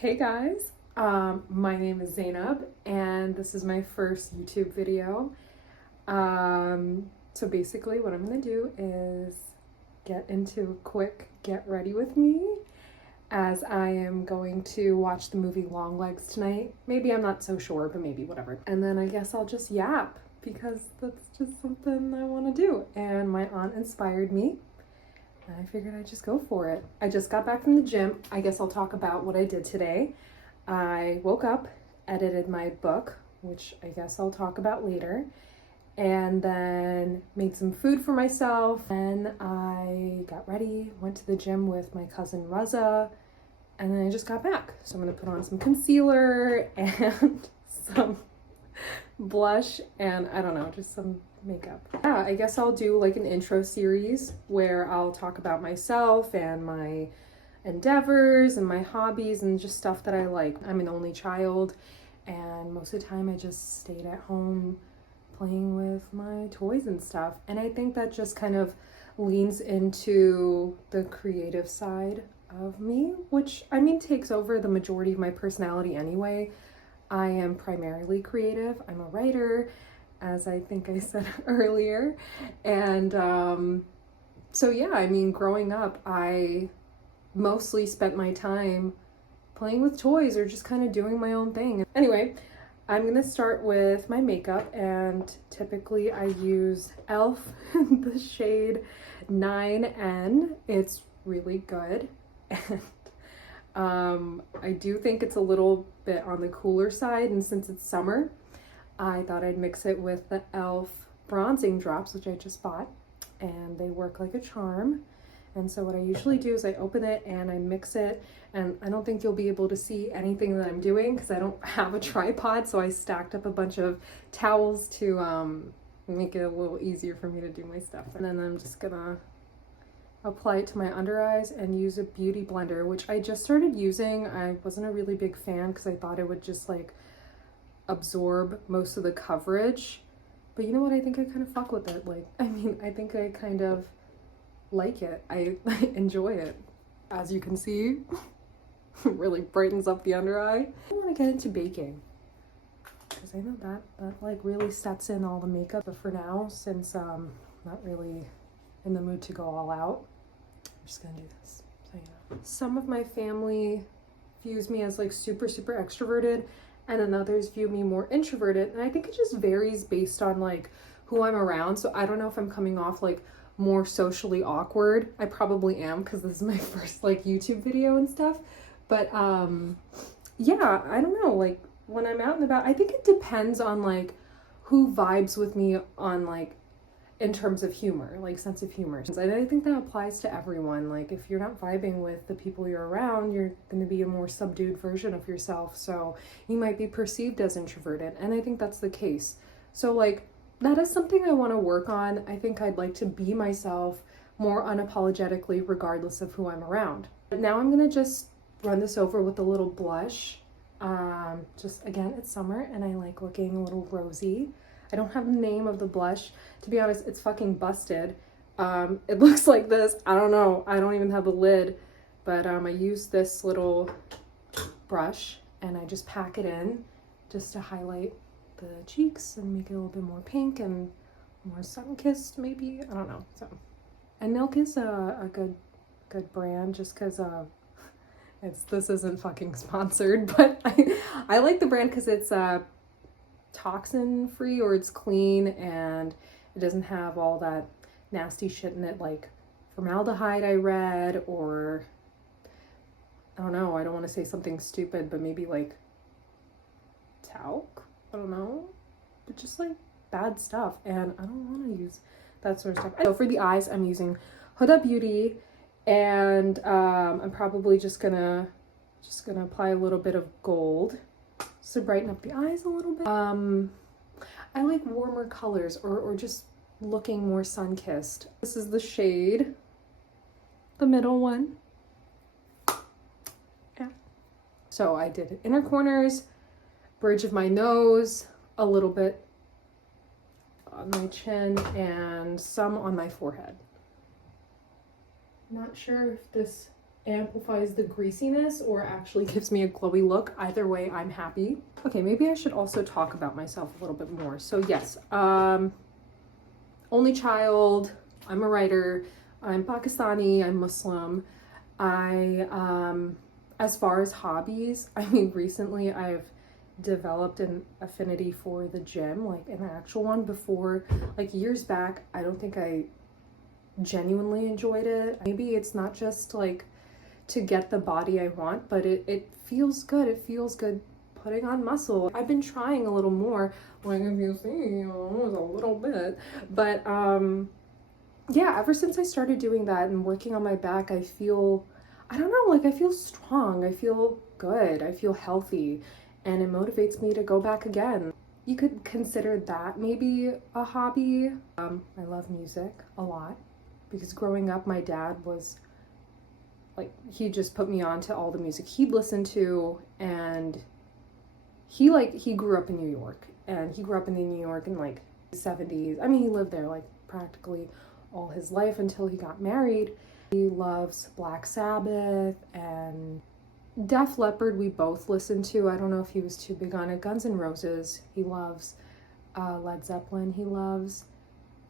Hey guys, my name is Zainab and this is my first YouTube video. So basically what I'm gonna do is get into a quick get ready with me as I am going to watch the movie Longlegs tonight. Maybe, I'm not so sure, but maybe, whatever. And then I guess I'll just yap because that's just something I want to do. And my aunt inspired me. I figured I'd just go for it. I just got back from the gym. I guess I'll talk about what I did today. I woke up, edited my book, which I guess I'll talk about later, and then made some food for myself. And I got ready, went to the gym with my cousin Raza, and then I just got back. So I'm gonna put on some concealer and some blush and I don't know, just some makeup. Yeah, I guess I'll do like an intro series where I'll talk about myself and my endeavors and my hobbies and just stuff that I like. I'm an only child and most of the time I just stayed at home playing with my toys and stuff. And I think that just kind of leans into the creative side of me, which I mean takes over the majority of my personality anyway. I am primarily creative. I'm a writer, as I think I said earlier. And so yeah, I mean, growing up, I mostly spent my time playing with toys or just kind of doing my own thing. Anyway, I'm gonna start with my makeup, and typically I use e.l.f. the shade 9N. It's really good. And I do think it's a little bit on the cooler side, and since it's summer, I thought I'd mix it with the e.l.f. bronzing drops, which I just bought, and they work like a charm. And so what I usually do is I open it and I mix it, and I don't think you'll be able to see anything that I'm doing because I don't have a tripod, so I stacked up a bunch of towels to make it a little easier for me to do my stuff. And then I'm just gonna apply it to my under eyes and use a beauty blender, which I just started using. I wasn't a really big fan because I thought it would just like absorb most of the coverage, but you know what, I think I kind of fuck with it. Like, I mean, I think I kind of like it. I enjoy it. As you can see, it really brightens up the under eye. I want to get into baking because I know that like really sets in all the makeup, but for now, since not really in the mood to go all out, I'm just gonna do this, so you know. Some of my family views me as like super extroverted, and then others view me more introverted, and I think it just varies based on like who I'm around. So I don't know if I'm coming off like more socially awkward. I probably am because this is my first like YouTube video and stuff, but yeah, I don't know, like when I'm out and about, I think it depends on like who vibes with me on like in terms of humor, like sense of humor. And I think that applies to everyone. Like if you're not vibing with the people you're around, you're going to be a more subdued version of yourself. So you might be perceived as introverted. And I think that's the case. So like that is something I want to work on. I think I'd like to be myself more unapologetically regardless of who I'm around. But now I'm going to just run this over with a little blush. Just again, it's summer and I like looking a little rosy. I don't have the name of the blush. To be honest, it's fucking busted. It looks like this. I don't know. I don't even have a lid. But I use this little brush and I just pack it in just to highlight the cheeks and make it a little bit more pink and more sun-kissed maybe. I don't know. So, and Milk is a good brand just because this isn't fucking sponsored, but I like the brand because it's toxin free, or it's clean and it doesn't have all that nasty shit in it like formaldehyde I read, or I don't know, I don't want to say something stupid, but maybe like talc, I don't know, but just like bad stuff, and I don't want to use that sort of stuff. So for the eyes, I'm using Huda Beauty, and I'm probably just gonna apply a little bit of gold to brighten up the eyes a little bit. I like warmer colors or just looking more sun-kissed. This is the shade, the middle one. Yeah. So I did inner corners, bridge of my nose, a little bit on my chin, and some on my forehead. Not sure if this amplifies the greasiness or actually gives me a glowy look. Either way, I'm happy. Okay, maybe I should also talk about myself a little bit more. So yes, only child, I'm a writer, I'm Pakistani, I'm Muslim. As far as hobbies, I mean, recently I've developed an affinity for the gym, like an actual one. Before, like years back, I don't think I genuinely enjoyed it. Maybe it's not just like to get the body I want, but it feels good. It feels good putting on muscle. I've been trying a little more, like if you see, a little bit, but yeah, ever since I started doing that and working on my back, I feel, I don't know, like I feel strong, I feel good, I feel healthy, and it motivates me to go back again. You could consider that maybe a hobby. I love music a lot because growing up, my dad was like, he just put me on to all the music he'd listen to, and he grew up in New York, and he grew up in New York in like the 70s. I mean, he lived there like practically all his life until he got married. He loves Black Sabbath and Def Leppard. We both listened to. I don't know if he was too big on it. Guns N' Roses. He loves Led Zeppelin. He loves.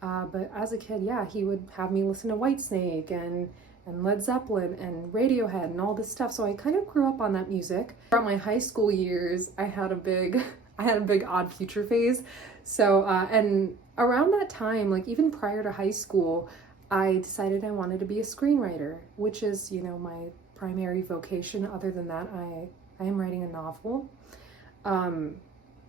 But as a kid, yeah, he would have me listen to Whitesnake and Led Zeppelin and Radiohead and all this stuff. So I kind of grew up on that music. Throughout my high school years, I had a big Odd Future phase. So and around that time, like even prior to high school, I decided I wanted to be a screenwriter, which is, you know, my primary vocation. Other than that, I am writing a novel.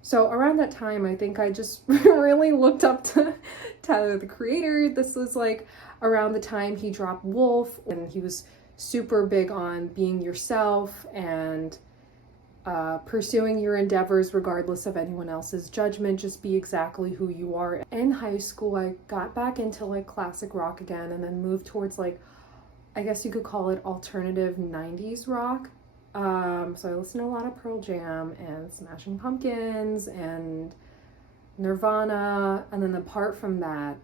So around that time, I think I just really looked up to Tyler, the Creator. This was like around the time he dropped Wolf, and he was super big on being yourself and pursuing your endeavors regardless of anyone else's judgment. Just be exactly who you are. In high school, I got back into like classic rock again, and then moved towards like, I guess you could call it alternative 90s rock. So I listened to a lot of Pearl Jam and Smashing Pumpkins and Nirvana, and then apart from that,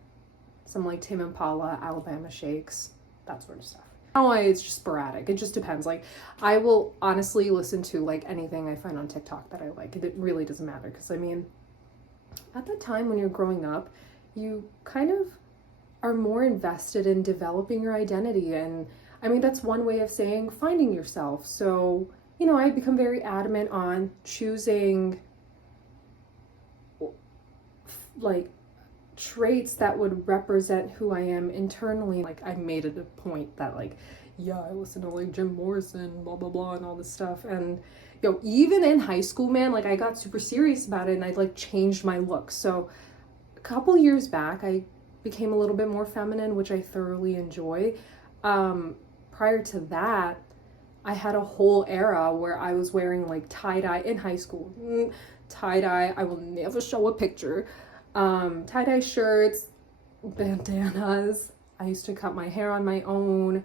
some like Tame Impala, Alabama Shakes, that sort of stuff. Now it's just sporadic. It just depends. Like I will honestly listen to like anything I find on TikTok that I like. It really doesn't matter, because I mean, at the time when you're growing up, you kind of are more invested in developing your identity, and I mean, that's one way of saying finding yourself. So, you know, I become very adamant on choosing like traits that would represent who I am internally. Like I made it a point that like, yeah, I listen to like Jim Morrison, blah, blah, blah, and all this stuff. And, you know, even in high school, man, like I got super serious about it, and I like changed my look. So a couple years back, I became a little bit more feminine, which I thoroughly enjoy. Prior to that, I had a whole era where I was wearing like tie-dye in high school. Tie-dye, I will never show a picture. Tie-dye shirts, bandanas. I used to cut my hair on my own,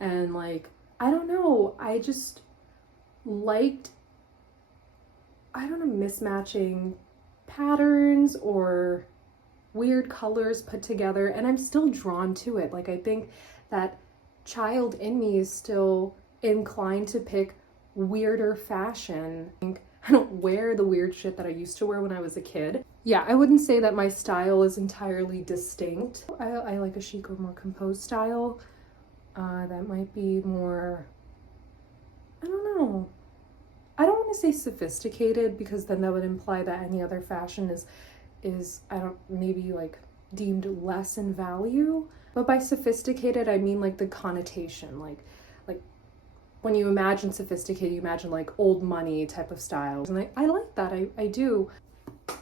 and like, I don't know, I just liked, I don't know, mismatching patterns or weird colors put together, and I'm still drawn to it. Like I think that child in me is still inclined to pick weirder fashion. I don't wear the weird shit that I used to wear when I was a kid. Yeah, I wouldn't say that my style is entirely distinct. I like a chic or more composed style. That might be more, I don't know. I don't want to say sophisticated, because then that would imply that any other fashion is I don't, maybe like deemed less in value. But by sophisticated, I mean like the connotation, like when you imagine sophisticated, you imagine like old money type of styles. And I like that, I do.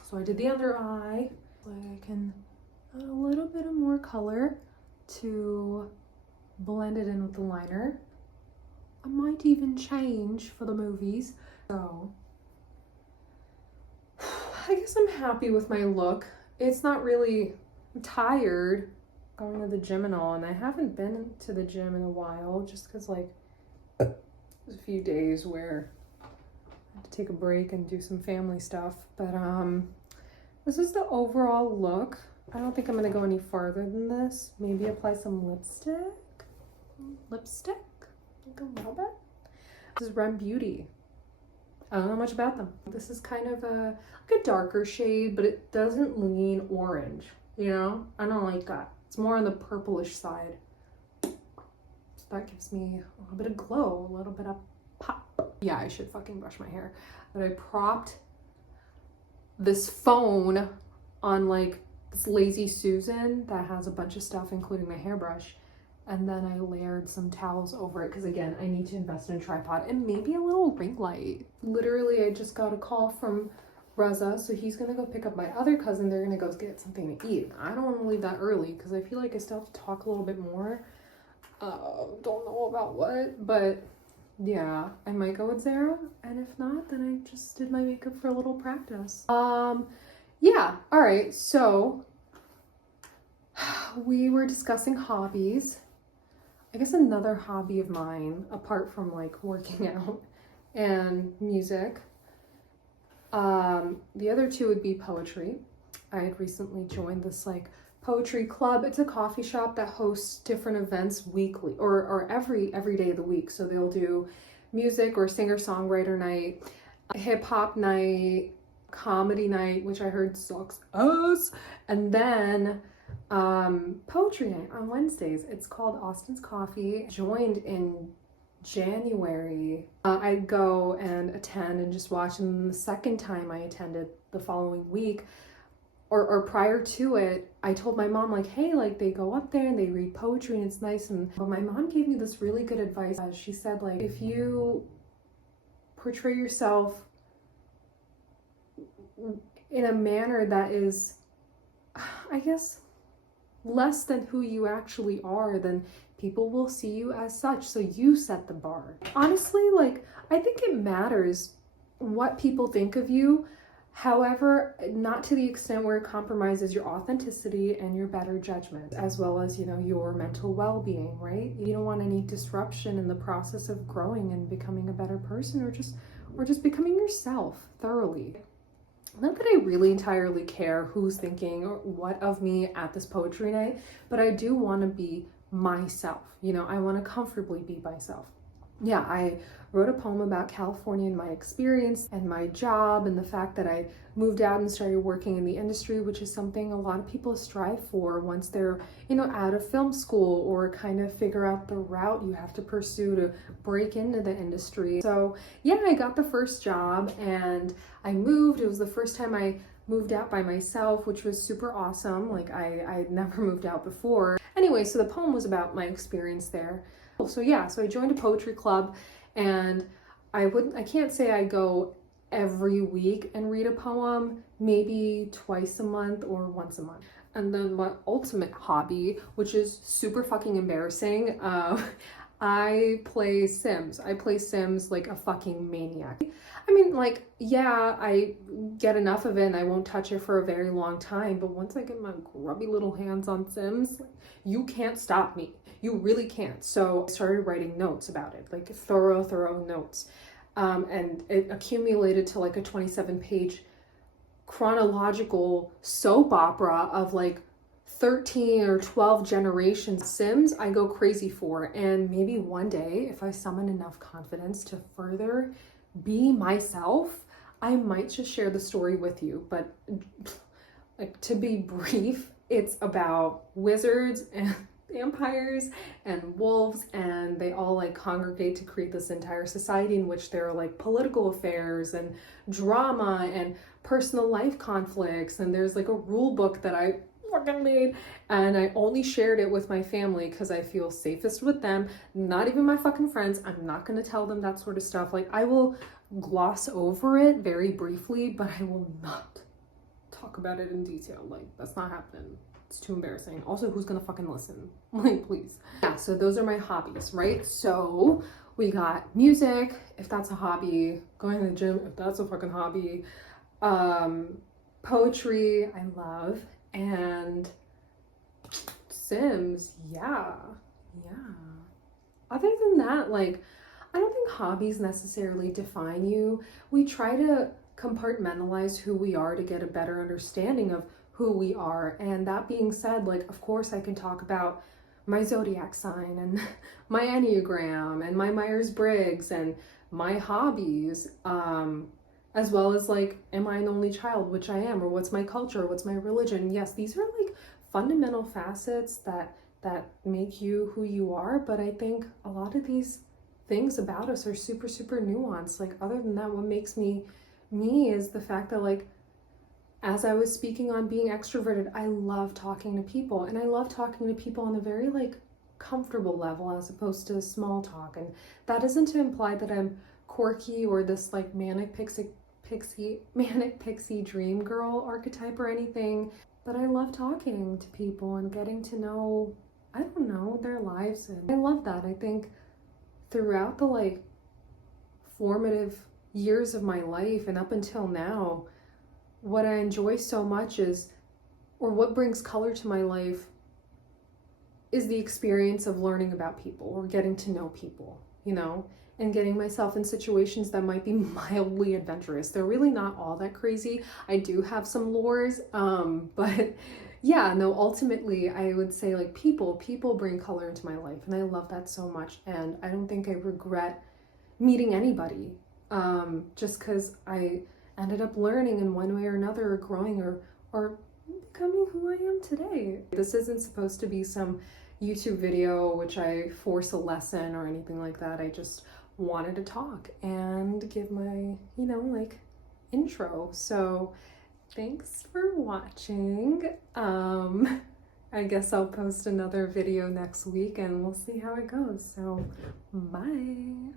So I did the under eye. I can add a little bit of more color to blend it in with the liner. I might even change for the movies. So I guess I'm happy with my look. It's not really, I'm tired going to the gym and all, and I haven't been to the gym in a while just because like there's a few days where I had to take a break and do some family stuff. But this is the overall look. I don't think I'm gonna go any farther than this. Maybe apply some lipstick. like a little bit. This is Rem Beauty. I don't know much about them. This is kind of like a darker shade, but it doesn't lean orange, you know? I don't like that. It's more on the purplish side. So that gives me a little bit of glow, a little bit of pop. Yeah, I should fucking brush my hair. But I propped this phone on like this Lazy Susan that has a bunch of stuff, including my hairbrush. And then I layered some towels over it because, again, I need to invest in a tripod and maybe a little ring light. Literally, I just got a call from Reza, so he's going to go pick up my other cousin. They're going to go get something to eat. I don't want to leave that early because I feel like I still have to talk a little bit more. Don't know about what, but yeah, I might go with Zara. And if not, then I just did my makeup for a little practice. Yeah, all right, so we were discussing hobbies. I guess another hobby of mine, apart from like working out and music, the other two would be poetry. I had recently joined this like poetry club. It's a coffee shop that hosts different events weekly or every day of the week. So they'll do music or singer-songwriter night, hip hop night, comedy night, which I heard sucks ass, and then poetry night on Wednesdays. It's called Austin's Coffee. Joined in January. I'd go and attend and just watch, and then the second time I attended the following week or prior to it, I told my mom like, hey, like they go up there and they read poetry and it's nice. And but my mom gave me this really good advice. She said like, if you portray yourself in a manner that is, I guess, less than who you actually are, then people will see you as such. So you set the bar. Honestly, like, I think it matters what people think of you. However, not to the extent where it compromises your authenticity and your better judgment, as well as, you know, your mental well-being, right? You don't want any disruption in the process of growing and becoming a better person, or just becoming yourself thoroughly. Not that I really entirely care who's thinking or what of me at this poetry night, but I do want to be myself. You know, I want to comfortably be myself. Yeah, I wrote a poem about California and my experience and my job and the fact that I moved out and started working in the industry, which is something a lot of people strive for once they're, you know, out of film school or kind of figure out the route you have to pursue to break into the industry. So yeah, I got the first job and I moved. It was the first time I moved out by myself, which was super awesome. Like I'd never moved out before. Anyway, so the poem was about my experience there. So yeah, so I joined a poetry club, and I can't say I go every week and read a poem, maybe twice a month or once a month. And then my ultimate hobby, which is super fucking embarrassing, I play Sims. I play Sims like a fucking maniac. I mean, like, yeah, I get enough of it and I won't touch it for a very long time, but once I get my grubby little hands on Sims, you can't stop me. You really can't. So I started writing notes about it, like thorough notes. And it accumulated to like a 27-page chronological soap opera of like 13 or 12 generations Sims I go crazy for. And maybe one day, if I summon enough confidence to further be myself, I might just share the story with you. But like, to be brief, it's about wizards and vampires and wolves, and they all like congregate to create this entire society in which there are like political affairs and drama and personal life conflicts, and there's like a rule book that I fucking made, and I only shared it with my family because I feel safest with them, not even my fucking friends. I'm not going to tell them that sort of stuff. Like, I will gloss over it very briefly, but I will not talk about it in detail. Like, that's not happening. It's too embarrassing. Also, who's gonna fucking listen? Like, please. Yeah, so those are my hobbies, right? So we got music, if that's a hobby, going to the gym, if that's a fucking hobby, poetry, I love, and Sims, yeah. Other than that, like, I don't think hobbies necessarily define you. We try to compartmentalize who we are to get a better understanding of who we are. And that being said, like, of course I can talk about my zodiac sign and my Enneagram and my Myers-Briggs and my hobbies, as well as like, am I an only child, which I am, or what's my culture, what's my religion? Yes, these are like fundamental facets that make you who you are, but I think a lot of these things about us are super, super nuanced. Like, other than that, what makes me me is the fact that, like, as I was speaking on being extroverted, I love talking to people, and I love talking to people on a very like comfortable level as opposed to small talk. And that isn't to imply that I'm quirky or this like manic pixie dream girl archetype or anything, but I love talking to people and getting to know, I don't know, their lives, and I love that. I think throughout the like formative years of my life and up until now, what I enjoy so much is, or what brings color to my life, is the experience of learning about people or getting to know people, you know, and getting myself in situations that might be mildly adventurous. They're really not all that crazy. I do have some lures, but yeah, no, ultimately I would say like people bring color into my life, and I love that so much. And I don't think I regret meeting anybody, just because I ended up learning in one way or another, or growing, or becoming who I am today. This isn't supposed to be some YouTube video which I force a lesson or anything like that. I just wanted to talk and give my, you know, like, intro. So thanks for watching. I guess I'll post another video next week and we'll see how it goes. So bye.